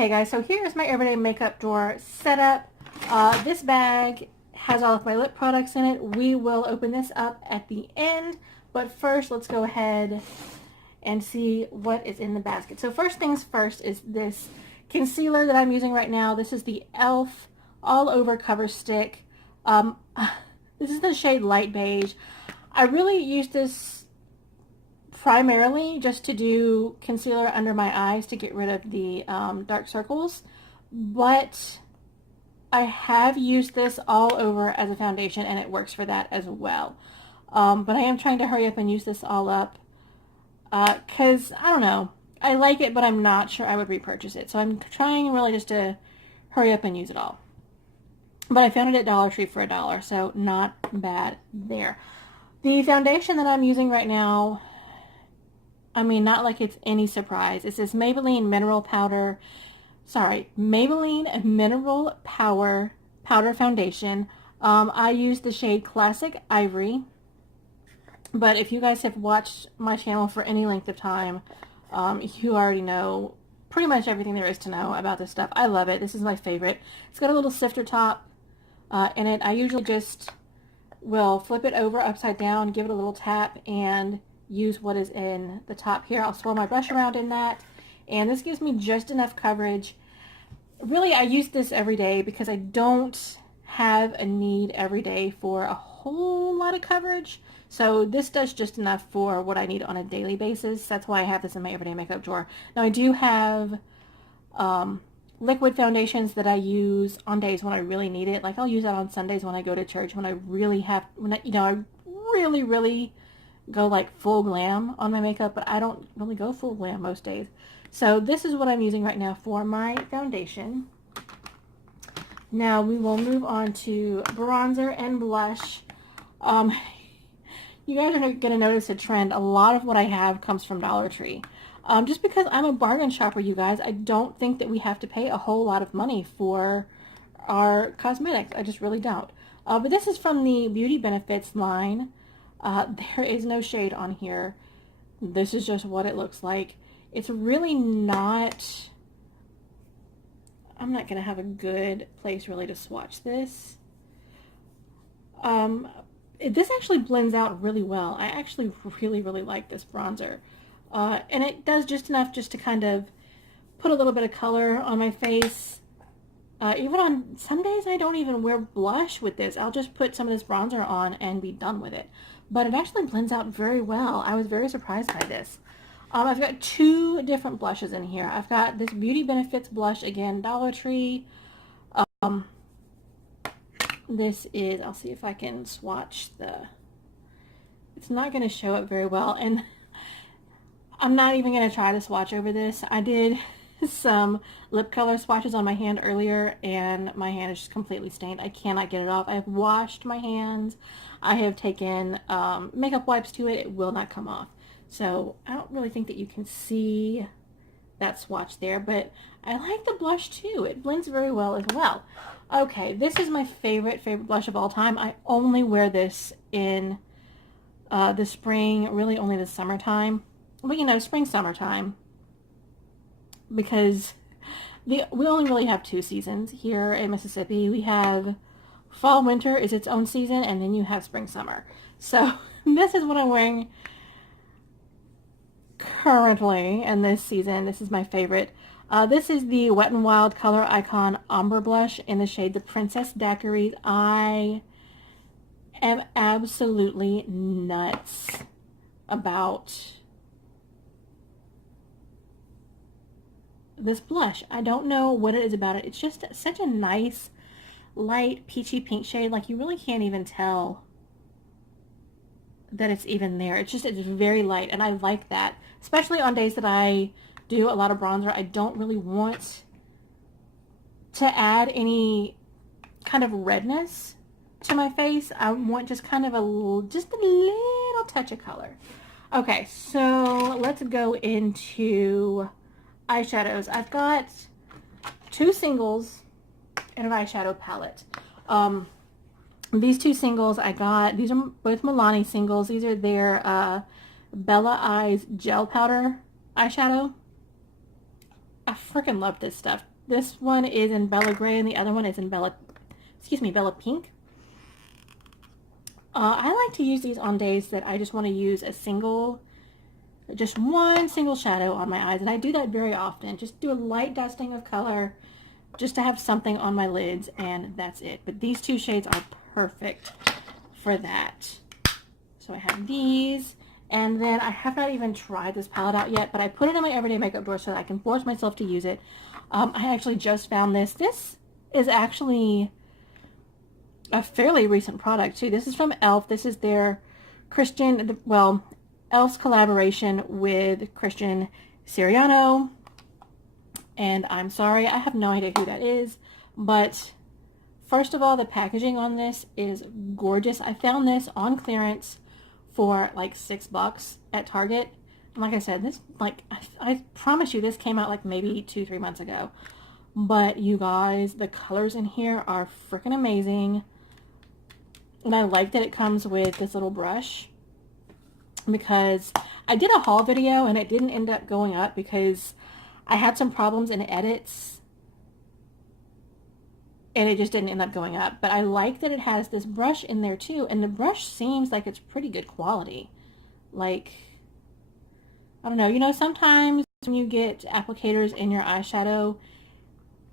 Okay guys, so here's my everyday makeup drawer setup. This bag has all of my lip products in it. We will open this up at the end, but first let's go ahead and see what is in the basket. So first things first is this concealer that I'm using right now. This is the e.l.f. All Over Cover Stick. This is the shade Light Beige. I really use this primarily just to do concealer under my eyes to get rid of the dark circles, but I have used this all over as a foundation and it works for that as well. But I am trying to hurry up and use this all up because I don't know, I like it, but I'm not sure I would repurchase it, so I'm trying really just to hurry up and use it all. But I found it at Dollar Tree for $1, so not bad there. The foundation that I'm using right now, I mean, not like it's any surprise. It's this Maybelline Mineral Power Powder Foundation. I use the shade Classic Ivory. But if you guys have watched my channel for any length of time, you already know pretty much everything there is to know about this stuff. I love it. This is my favorite. It's got a little sifter top in it. I usually just will flip it over upside down, give it a little tap, and use what is in the top here. I'll swirl my brush around in that, and this gives me just enough coverage. Really, I use this every day because I don't have a need every day for a whole lot of coverage. So this does just enough for what I need on a daily basis. That's why I have this in my everyday makeup drawer. Now I do have liquid foundations that I use on days when I really need it. Like I'll use that on Sundays when I go to church, when I really have, I really go like full glam on my makeup, but I don't really go full glam most days. So this is what I'm using right now for my foundation. Now we will move on to bronzer and blush. You guys are going to notice a trend. A lot of what I have comes from Dollar Tree. Just because I'm a bargain shopper, you guys, I don't think that we have to pay a whole lot of money for our cosmetics. I just really don't. But this is from the Beauty Benefits line. There is no shade on here. This is just what it looks like. It's really not, I'm not going to have a good place really to swatch this. This actually blends out really well. I actually really like this bronzer. And it does just enough just to kind of put a little bit of color on my face. Even on some days I don't even wear blush with this. I'll just put some of this bronzer on and be done with it. But it actually blends out very well. I was very surprised by this. I've got two different blushes in here. I've got this Beauty Benefits blush, again, Dollar Tree. This is, I'll see if I can swatch it's not going to show up very well, and I'm not even going to try to swatch over this. I did some lip color swatches on my hand earlier, and my hand is just completely stained. I cannot get it off. I've washed my hands. I have taken makeup wipes to it. It will not come off. So I don't really think that you can see that swatch there, but I like the blush too. It blends very well as well. Okay, this is my favorite blush of all time. I only wear this in the spring, really only the summertime. But you know, spring, summertime, because we only really have two seasons here in Mississippi. We have fall, winter is its own season, and then you have spring, summer. So this is what I'm wearing currently in this season. This is my favorite. This is the Wet n Wild Color Icon Ombre Blush in the shade The Princess Daiquiris. I am absolutely nuts about this blush. I don't know what it is about it. It's just such a nice, light, peachy pink shade. Like, you really can't even tell that it's even there. It's very light, and I like that. Especially on days that I do a lot of bronzer. I don't really want to add any kind of redness to my face. I want just kind of just a little touch of color. Okay, so let's go into eyeshadows. I've got two singles and an eyeshadow palette. These two singles I got, these are both Milani singles. These are their Bella Eyes Gel Powder eyeshadow. I freaking love this stuff. This one is in Bella Gray and the other one is in Bella Pink. I like to use these on days that I just want to use just one single shadow on my eyes. And I do that very often. Just do a light dusting of color just to have something on my lids, and that's it. But these two shades are perfect for that. So I have these, and then I have not even tried this palette out yet, but I put it in my everyday makeup drawer so that I can force myself to use it. I actually just found this. This is actually a fairly recent product too. This is from e.l.f. This is their e.l.f.'s collaboration with Christian Siriano. And I'm sorry, I have no idea who that is, but first of all, the packaging on this is gorgeous. I found this on clearance for like $6 at Target. And like I said, this, like, I promise you, this came out like maybe 2-3 months ago. But you guys, the colors in here are freaking amazing. And I like that it comes with this little brush, because I did a haul video and it didn't end up going up because I had some problems in edits and it just didn't end up going up. But I like that it has this brush in there too, and the brush seems like it's pretty good quality. Like, I don't know, you know, sometimes when you get applicators in your eyeshadow,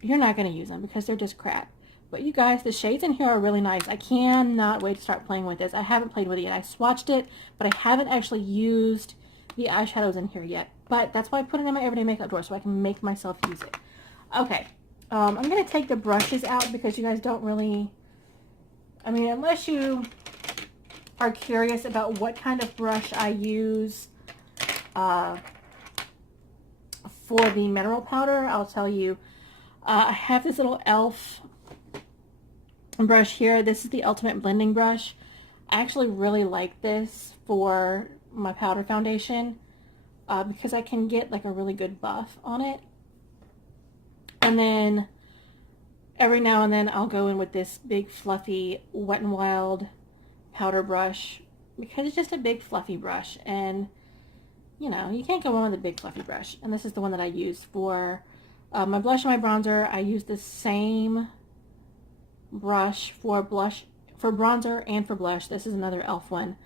you're not going to use them because they're just crap. But you guys, the shades in here are really nice. I cannot wait to start playing with this. I haven't played with it yet. I swatched it, but I haven't actually used the eyeshadows in here yet. But that's why I put it in my everyday makeup drawer, so I can make myself use it. Okay, I'm going to take the brushes out because you guys don't really, I mean, unless you are curious about what kind of brush I use for the mineral powder, I'll tell you. I have this little e.l.f. brush here. This is the Ultimate Blending Brush. I actually really like this for my powder foundation because I can get like a really good buff on it. And then every now and then I'll go in with this big fluffy Wet n Wild powder brush because it's just a big fluffy brush, and you know, you can't go wrong with a big fluffy brush. And this is the one that I use for my blush and my bronzer. I use the same brush for bronzer and for blush. This is another e.l.f. one.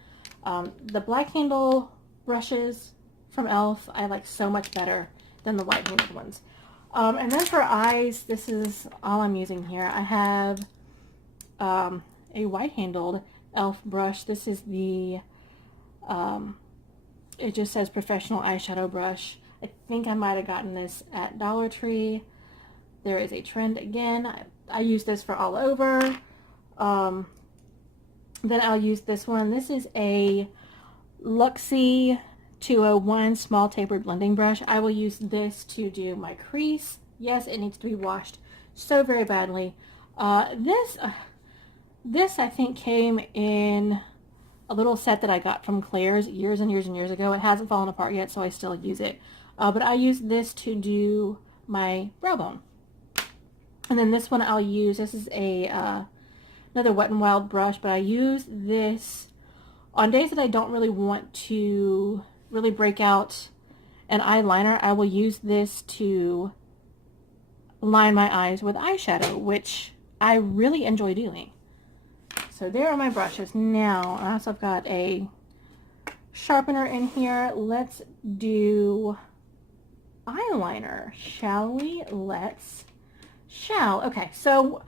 The black handle brushes from e.l.f. I like so much better than the white handled ones. And then for eyes, this is all I'm using here. I have a white handled e.l.f. brush. This is the it just says professional eyeshadow brush. I think I might have gotten this at Dollar Tree. There is a trend again. I use this for all over. Then I'll use this one. This is a Luxie 201 small tapered blending brush. I will use this to do my crease. Yes, it needs to be washed so very badly. This I think came in a little set that I got from Claire's years and years and years ago. It hasn't fallen apart yet, so I still use it. But I use this to do my brow bone. And then this one I'll use, this is another Wet n Wild brush, but I use this on days that I don't really want to really break out an eyeliner. I will use this to line my eyes with eyeshadow, which I really enjoy doing. So there are my brushes. Now, I also have got a sharpener in here. Let's do eyeliner, shall we? Okay, so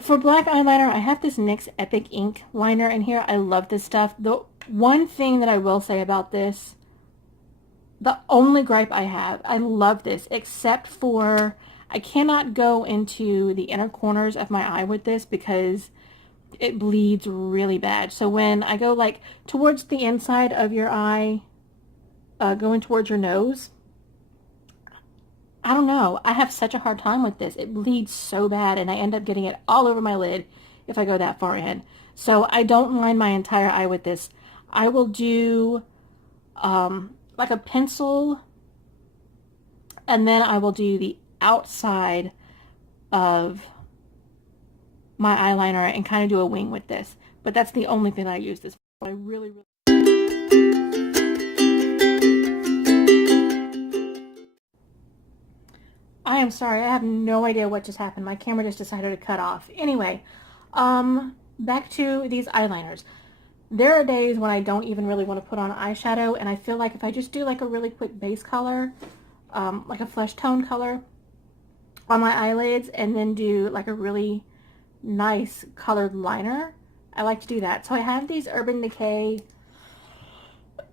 for black eyeliner, I have this NYX Epic Ink liner in here. I love this stuff. The one thing that I will say about this, the only gripe I have, I love this, except for I cannot go into the inner corners of my eye with this because it bleeds really bad. So when I go like towards the inside of your eye, going towards your nose, I don't know, I have such a hard time with this. It bleeds so bad and I end up getting it all over my lid if I go that far in. So I don't line my entire eye with this. I will do like a pencil, and then I will do the outside of my eyeliner and kind of do a wing with this. But that's the only thing I use this for. I really I am sorry. I have no idea what just happened. My camera just decided to cut off. Anyway, back to these eyeliners. There are days when I don't even really want to put on eyeshadow, and I feel like if I just do like a really quick base color, like a flesh tone color on my eyelids, and then do like a really nice colored liner, I like to do that. So I have these Urban Decay,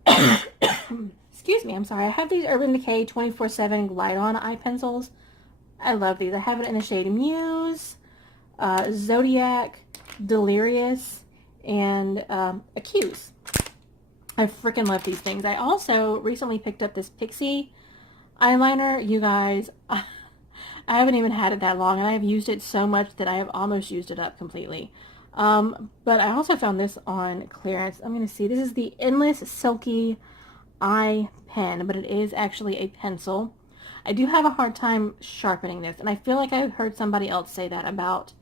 excuse me, I'm sorry. I have these Urban Decay 24/7 Glide On eye pencils. I love these. I have it in the shade Muse, Zodiac, Delirious, and Accuse. I freaking love these things. I also recently picked up this Pixie eyeliner. You guys, I haven't even had it that long, and I have used it so much that I have almost used it up completely. But I also found this on clearance. I'm going to see. This is the Endless Silky Eye Pen, but it is actually a pencil. I do have a hard time sharpening this, and I feel like I heard somebody else say that about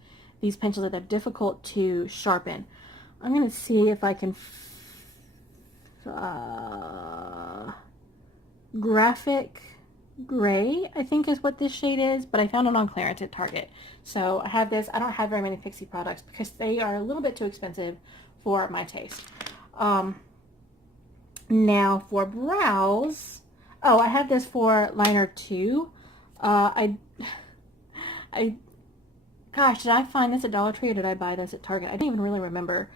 these pencils, that they're difficult to sharpen. I'm going to see if I can Graphic Gray, I think is what this shade is, but I found it on clearance at Target. So I have this. I don't have very many Pixie products because they are a little bit too expensive for my taste. Now for brows, oh, I have this for liner 2. Gosh, did I find this at Dollar Tree or did I buy this at Target? I don't even really remember.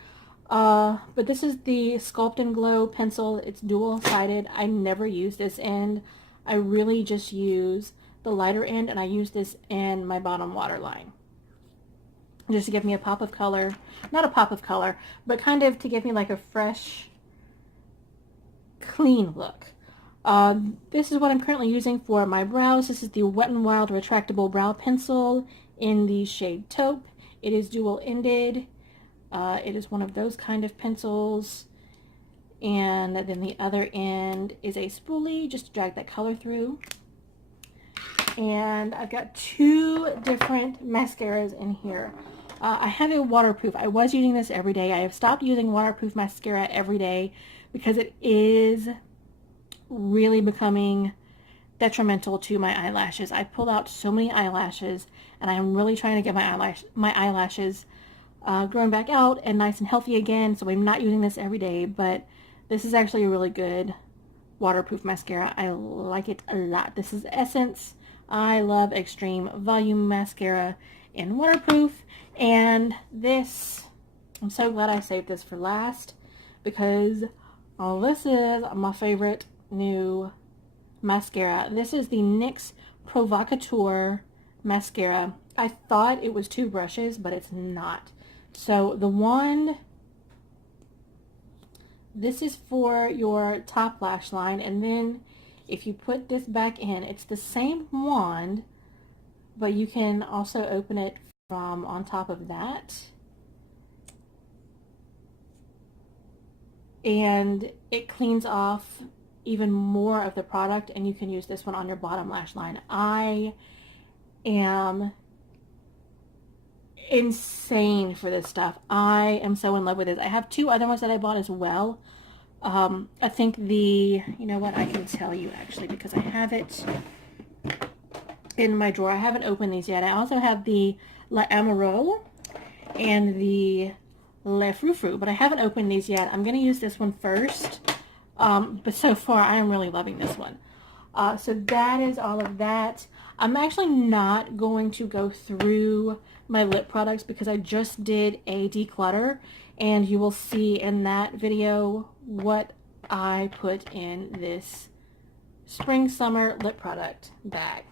But this is the Sculpt and Glow pencil. It's dual-sided. I never use this end. I really just use the lighter end, and I use this in my bottom waterline. Just to give me a pop of color. Not a pop of color, but kind of to give me like a fresh, clean look. This is what I'm currently using for my brows. This is the Wet n Wild Retractable Brow Pencil in the shade Taupe. It is dual-ended. It is one of those kind of pencils. And then the other end is a spoolie, just to drag that color through. And I've got 2 different mascaras in here. I have a waterproof. I was using this every day. I have stopped using waterproof mascara every day because it is really becoming detrimental to my eyelashes. I pulled out so many eyelashes, and I'm really trying to get my eyelashes growing back out and nice and healthy again, so I'm not using this every day, but this is actually a really good waterproof mascara. I like it a lot. This is Essence. I love Extreme Volume Mascara in waterproof, and this, I'm so glad I saved this for last because this is my favorite new mascara. This is the NYX Provocateur mascara. I thought it was 2 brushes, but it's not. So the wand, this is for your top lash line, and then if you put this back in, it's the same wand, but you can also open it from on top of that. And it cleans off even more of the product, and you can use this one on your bottom lash line. I am insane for this stuff. I am so in love with this. I have 2 other ones that I bought as well. I think you know what, I can tell you actually because I have it in my drawer. I haven't opened these yet. I also have the La Amoureuse and the Le Frou Frou, but I haven't opened these yet. I'm going to use this one first. But so far, I am really loving this one. So that is all of that. I'm actually not going to go through my lip products because I just did a declutter, and you will see in that video what I put in this spring summer lip product bag.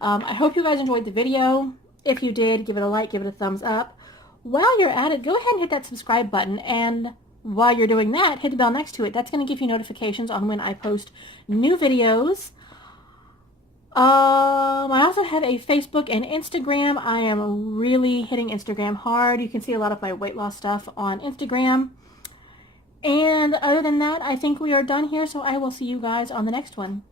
I hope you guys enjoyed the video. If you did, give it a like, give it a thumbs up. While you're at it, go ahead and hit that subscribe button, and while you're doing that, hit the bell next to it. That's going to give you notifications on when I post new videos. I also have a Facebook and Instagram. I am really hitting Instagram hard. You can see a lot of my weight loss stuff on Instagram. And other than that, I think we are done here, so I will see you guys on the next one.